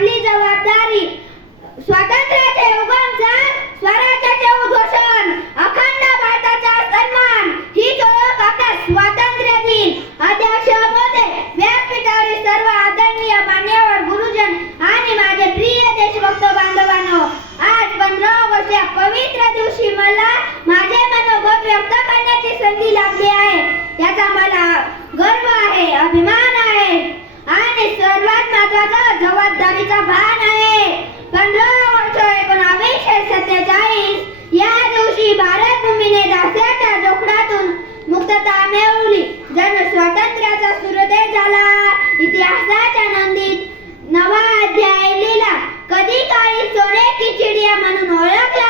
आपली जबाबदारी स्वातंत्र्याचे युगांचन स्वराज्याचे उद्घोषण अखंड भारताचा सन्मान. ही ओळख आपल्या स्वातंत्र्य दिन अध्यक्ष मोदे व्यासपीठावरील सर्व आदरणीय मान्यवर गुरुजन आणि माझे प्रिय देशभक्त बांधवांनो आज पंधरा ऑगस्ट या पवित्र दिवशी मला माझे मनोगत व्यक्त करण्याची संधी लाभली आहे. याचा मला गर्व आहे अभिमान भान आहे. पंधरा वर्ष एकोणावीसशे सत्तेचाळीस. या दिवशी भारत भूमीने दास्याच्या जोखडातून मुक्तता मिळवली. जन स्वातंत्र्याचा सूर्योदय झाला. इतिहासाच्या नोंदीत नवा अध्याय लिहिला. कधी काळी सोने की चिडिया म्हणून ओळखला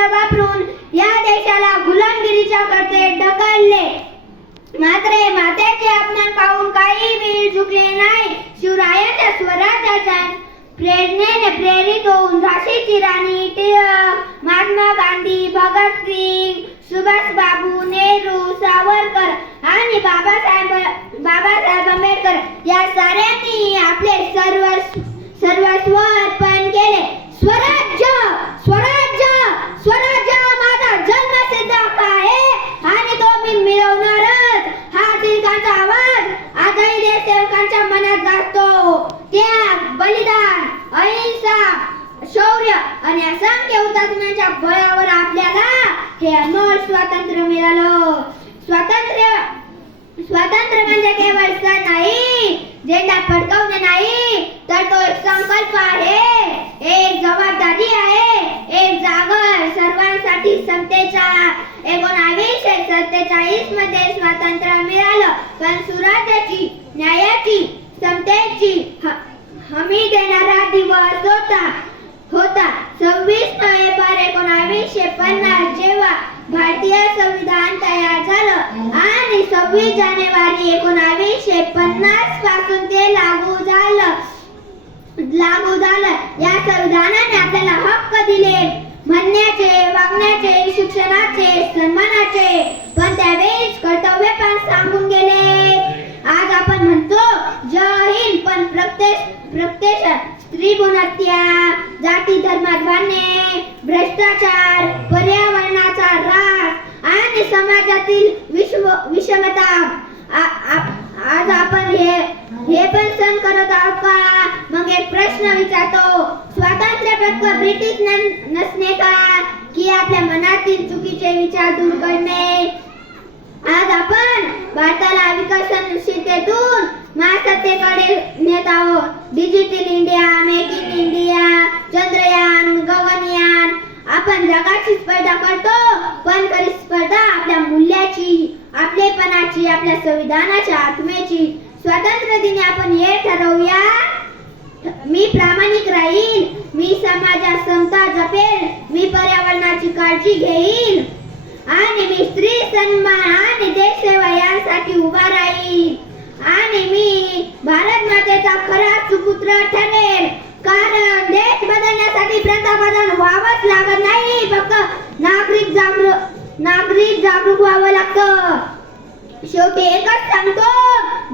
हे वापरून या देशाला गुलामगिरीच्या कडे ढकलले. मात्र हे मातेचे अपमान पाहून काही वीर झुकले नाही. शिवरायाच्या स्वराज्याच्या प्रेरणेने प्रेरित होऊन झाशीची राणी टिळक महात्मा गांधी भगतसिंग सुभाष बाबू नेहरू सावरकर आणि बाबासाहेब बाबासाहेब आंबेडकर या साऱ्यांनी आपले सर्व सर्वस्व अर्पण केले स्वराज्य स्वराज्य स्वराज्य हा माझा जन्मसिद्ध हक्क आहे आणि तो मी मिळवणारच हा टिळकांचा आवाज आजही देशसेवकांच्या मनात त्याग बलिदान अहिंसा शौर्य आणि असंख्य हुतात्म्यांच्या बळावर आपल्याला हे अनमोल स्वातंत्र्य मिळालं. स्वातंत्र्य स्वातंत्र्य म्हणजे केवळ सण नाही झेंडा फडकवणे नाही तर तो एक संकल्प आहे. एक जबाबदारी आहे एक जागर सर्वांसाठी सत्तेचा एकोणावीसशे सत्तेचाळीसमध्ये स्वातंत्र्य मिळालं. पण सुराज्याची न्यायाची त्यांची हमी देणारा दिवस होता. होता. सव्वीस नोव्हेंबर एकोणावीसशे पन्नास जेव्हा भारतीय संविधान तयार झालं आणि सव्वीस जानेवारी एकोणावीसशे पन्नासपासून ते लागू झालं. लागू झालं. या संविधानाने आपल्याला हक्क दिले. म्हणण्याचे वागण्याचे शिक्षणाचे सन्मानाचे. पण त्यावेळी प्रत्यक्ष प्रत्यक्ष स्त्री गुणहत्या जाती धर्मात भांडणे भ्रष्टाचार पर्यावरणाचा ऱ्हास आणि समाजातील विश्व विषमता. आज आपण हे हे पण सण करत आहोत का? मग एक प्रश्न विचारतो. स्वातंत्र्य फक्त ब्रिटिश नसणे का? की आपल्या मनातील चुकीचे विचार दूर करणे? आज आपण भारताला विकसनशीलतेतून महासत्तेकडे नेत आहोत digital India make in India Chandrayaan Gaganyaan आपण जगाची स्पर्धा करतो पण खरी स्पर्धा आपल्या मूल्याची आपलेपणाची आपल्या संविधानाच्या आत्मेची स्वातंत्र्य दिनी आपण हे ठरवूया. मी प्रामाणिक राहील मी समाजात समता जपेल मी पर्यावरणाची काळजी घेईल आणि मी स्त्री सन्मान आणि देश सेवा यांसाठी उभा राहील आणि मी भारत मातेचा खरा सुपुत्र ठरेल कारण देश बदलण्यासाठी पंतप्रधान व्हावंच लागत नाही. फक्त नागरिक जागरूक नागरिक जागरूक व्हावं लागतं. शेवटी एकच सांगतो.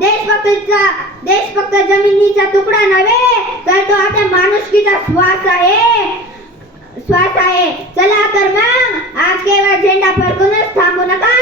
देशभक्तीचा देशभक्त देश फक्त जमिनीचा तुकडा नव्हे तर तो आपल्या माणुसकीचा श्वास आहे. श्वास आहे. चला तर मग आज केवळ झेंडा फडकूनच थांबू नका.